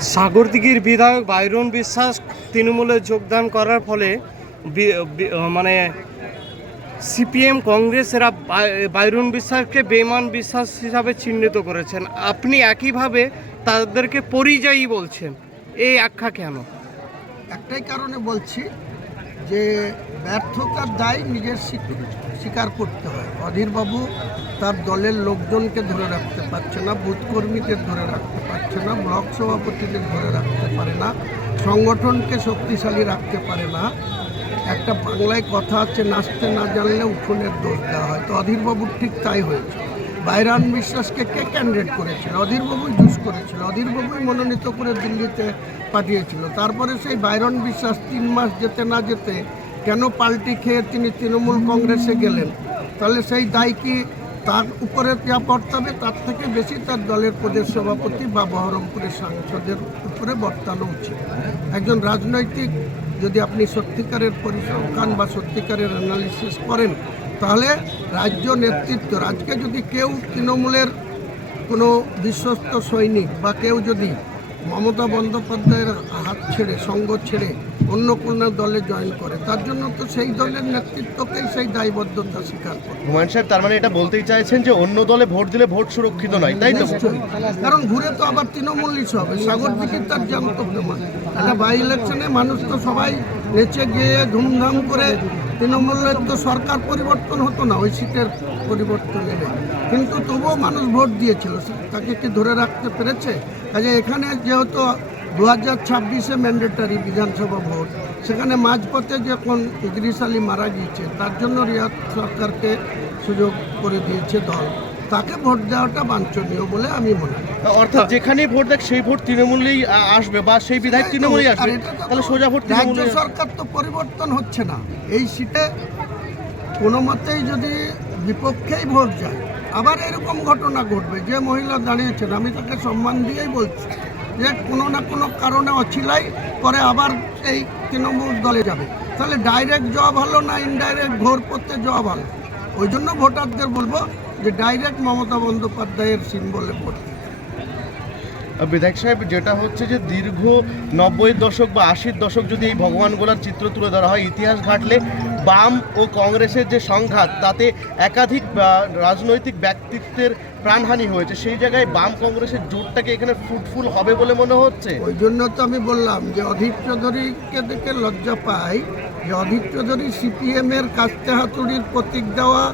সাগরদিঘির বিধায়ক বাইরন বিশ্বাস তৃণমূলে যোগদান করার ফলে মানে সিপিএম কংগ্রেসেরা এরা বাইরন বিশ্বাসকে বেমান বিশ্বাস হিসাবে চিহ্নিত করেছেন। আপনি একইভাবে তাদেরকে পরিযায়ী বলছেন। এই আখ্যা কেন? একটাই কারণে বলছি যে ব্যর্থতার দায় নিজের স্বীক- স্বীকার করতে হয়। অধীরবাবু তার দলের লোকজনকে ধরে রাখতে পারছে না বুথ কর্মীদের ধরে রাখতে পারছে না, ব্লক সভাপতিদের ধরে রাখতে পারে না, সংগঠনকে শক্তিশালী রাখতে পারে না। একটা বাংলায় কথা আছে, নাচতে না জানলে উঠোনের দোষ দেওয়া হয়। তো অধীরবাবুর ঠিক তাই হয়েছে। বাইরান বিশ্বাসকে কে ক্যান্ডিডেট করেছিল? অধীরবাবুই জুস করেছিল। অধীরবাবুই মনোনীত করে দিল্লিতে পাঠিয়েছিল। তারপরে সেই বাইরন বিশ্বাস তিন মাস যেতে না যেতে কেন পাল্টি খেয়ে তিনি তৃণমূল কংগ্রেসে গেলেন? তাহলে সেই দায় কি তার উপরে যা বর্তাবে তার থেকে বেশি তার দলের প্রদেশ সভাপতি বা বহরমপুরের সাংসদের উপরে বর্তানো উচিত। একজন রাজনৈতিক যদি আপনি সত্যিকারের পরিসংখ্যান বা সত্যিকারের অ্যানালিসিস করেন, তাহলে রাজ্য নেতৃত্ব আজকে যদি কেউ তৃণমূলের কোনো বিশ্বস্ত সৈনিক বা কেউ যদি মমতা বন্দ্যোপাধ্যায়ের হাত ছেড়ে, সঙ্গ ছেড়ে অন্য কোনো দলে জয়েন করে। তার জন্য তো সেই দলের নেতৃত্বকেই সেই দায়বদ্ধতা স্বীকার করে। হুমায়ুন সাহেব তার মানে এটা বলতেই চাইছেন যে অন্য দলে ভোট দিলে ভোট সুরক্ষিত নয় তাই তো? কারণ ঘুরে তো আবার তৃণমূলই হবে। সাগর দিকে তার জানত প্রমাণ। একটা বাই ইলেকশনে মানুষ তো সবাই নেচে গিয়ে ধুমধাম করে তৃণমূলের তো সরকার পরিবর্তন হতো না ওই সিটের পরিবর্তন এলে। কিন্তু তবুও মানুষ ভোট দিয়েছিল। তাকে কি ধরে রাখতে পেরেছে? কাজে এখানে যেহেতু দু হাজার ছাব্বিশে ম্যান্ডেটারি বিধানসভা ভোট। সেখানে মাঝপথে যখন ইদ্রিস আলী মারা গিয়েছে তার জন্য রিয়াদ সরকারকে সুযোগ করে দিয়েছে দল। তাকে ভোট দেওয়াটা বাঞ্ছনীয় বলে আমি মনে করি। অর্থাৎ যেখানেই ভোট দেখ সেই ভোট তৃণমূলেই আসবে বা সেই বিধায়ক তৃণমূলেই আসবে। তাহলে সোজা ভোট রাজ্য সরকার তো পরিবর্তন হচ্ছে না। এই সিটে কোনো মতেই যদি বিপক্ষেই ভোট যায় আবার এরকম ঘটনা ঘটবে যে মহিলা দাঁড়িয়েছেন আমি তাকে সম্মান দিয়েই বলছি। যে কোনো না কোনো কারণে অছিলাই পরে আবার এই তৃণমূল দলে যাবে। তাহলে ডাইরেক্ট জব হলো না ইনডাইরেক্ট ভোর করতে জব হলো? ওই জন্য ভোটারদের বলব যে ডাইরেক্ট মমতা বন্দ্যোপাধ্যায়ের সিম্বলে ভোট। বিধায়ক সাহেব, যেটা হচ্ছে যে দীর্ঘ নব্বইয়ের দশক বা আশির দশক যদি এই ভগবান গোলার চিত্র তুলে ধরা হয়, ইতিহাস ঘাটলে বাম ও কংগ্রেসের যে সংঘাত, তাতে একাধিক রাজনৈতিক ব্যক্তিত্বের প্রাণহানি হয়েছে। সেই জায়গায় বাম কংগ্রেসের জোটটাকে এখানে ফ্রুটফুল হবে বলে মনে হচ্ছে? ওই জন্য তো আমি বললাম যে অধীর চৌধুরীকে দেখে লজ্জা পাই যে অধীর চৌধুরী সিপিএম এর কাস্তে হাতুড়ির প্রতীক দেওয়া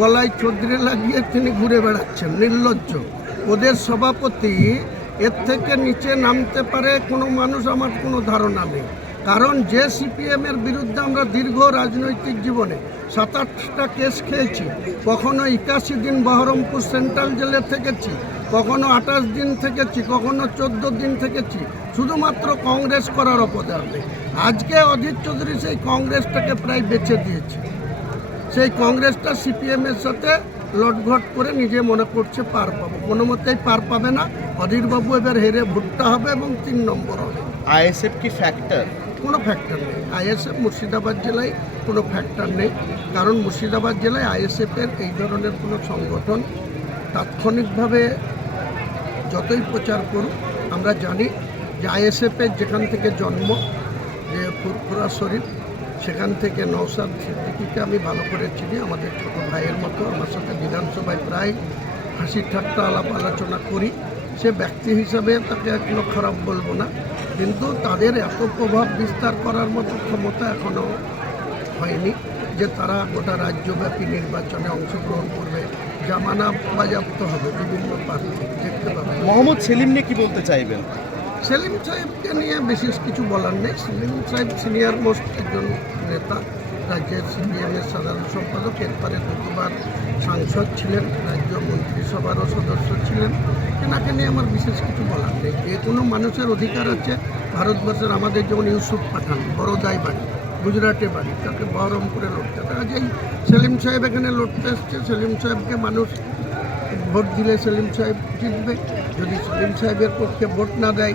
গলায় চৌধুরী লাগিয়ে তিনি ঘুরে বেড়াচ্ছেন, নির্লজ্জ। ওদের সভাপতি এর থেকে নিচে নামতে পারে কোনো মানুষ আমার কোনো ধারণা নেই। কারণ যে সিপিএম এর বিরুদ্ধে আমরা দীর্ঘ রাজনৈতিক জীবনে সাত আটটা কেস খেয়েছি। কখনো একাশি দিন বহরমপুর সেন্ট্রাল জেলে থেকেছি, কখনো আঠাশ দিন থেকেছি, কখনো চোদ্দ দিন থেকেছি। শুধুমাত্র কংগ্রেস করার অপরাধে আজকে অধীর চৌধুরী সেই কংগ্রেসটাকে প্রায় বেছে দিয়েছে। সেই কংগ্রেসটা সিপিএমের সাথে লটঘট করে নিজে মনে করছে পার পাবো। কোনো মতেই পার পাবে না। অধীরবাবু এবার হেরে ভুট্টা হবে এবং তিন নম্বর হবে। আইএসএফ কি ফ্যাক্টর কোনো ফ্যাক্টর নেই। আইএসএফ মুর্শিদাবাদ জেলায় কোনো ফ্যাক্টর নেই। কারণ মুর্শিদাবাদ জেলায় আইএসএফের এই ধরনের কোনো সংগঠন তাৎক্ষণিকভাবে যতই প্রচার করুক আমরা জানি যে আইএসএফের যেখান থেকে জন্ম যে ফুরফুরা শরীফ সেখান থেকে নৌসাদ সিদ্দিকিকে আমি ভালো করে চিনি, আমাদের ছোট ভাইয়ের মতো, আমার সাথে বিধানসভায় প্রায় হাসি ঠাট্টা আলাপ আলোচনা করি। সে ব্যক্তি হিসাবে তাকে এখনও খারাপ বলব না, কিন্তু তাদের এত প্রভাব বিস্তার করার মতো ক্ষমতা এখনও হয়নি যে তারা গোটা রাজ্যব্যাপী নির্বাচনে অংশগ্রহণ করবে। জামানা বাজাপ্ত হবে বিভিন্ন প্রার্থী, দেখতে পাবে মোহাম্মদ সেলিম নিয়ে কি বলতে চাইবেন? সেলিম সাহেবকে নিয়ে বিশেষ কিছু বলার নেই। সেলিম সাহেব সিনিয়র মোস্ট একজন নেতা, রাজ্যের সিপিএমের সাধারণ সম্পাদক, এরপরে দুবার সাংসদ ছিলেন, রাজ্য মন্ত্রিসভারও সদস্য ছিলেন। এনাকে নিয়ে আমার বিশেষ কিছু বলার নেই। যে কোনো মানুষের অধিকার আছে, ভারতবর্ষের আমাদের যেমন ইউসুফ পাঠান বড়োদায় বাড়ি, গুজরাটে বাড়ি, তাকে বহরমপুরে লড়তে কাজেই সেলিম সাহেব এখানে লড়তে এসছে। সেলিম সাহেবকে মানুষ ভোট দিলে সেলিম সাহেব জিতবে। যদি সেলিম সাহেবের পক্ষে ভোট না দেয়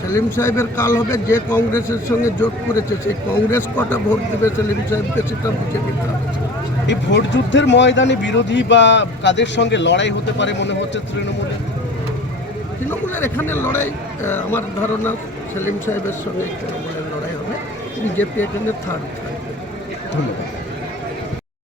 সেলিম সাহেবের কাল হবে যে কংগ্রেসের সঙ্গে জোট করেছে সেই কংগ্রেস কটা ভোট দেবে সেলিম সাহেবকে সেটা বুঝে নিতে হবে এই ভোট যুদ্ধের ময়দানে বিরোধী বা কাদের সঙ্গে লড়াই হতে পারে মনে হচ্ছে তৃণমূলে তৃণমূলের এখানে লড়াই আমার ধারণা সেলিম সাহেবের সঙ্গে তৃণমূলের লড়াই হবে। বিজেপি এখানে থার্ড থাকবে। ধন্যবাদ।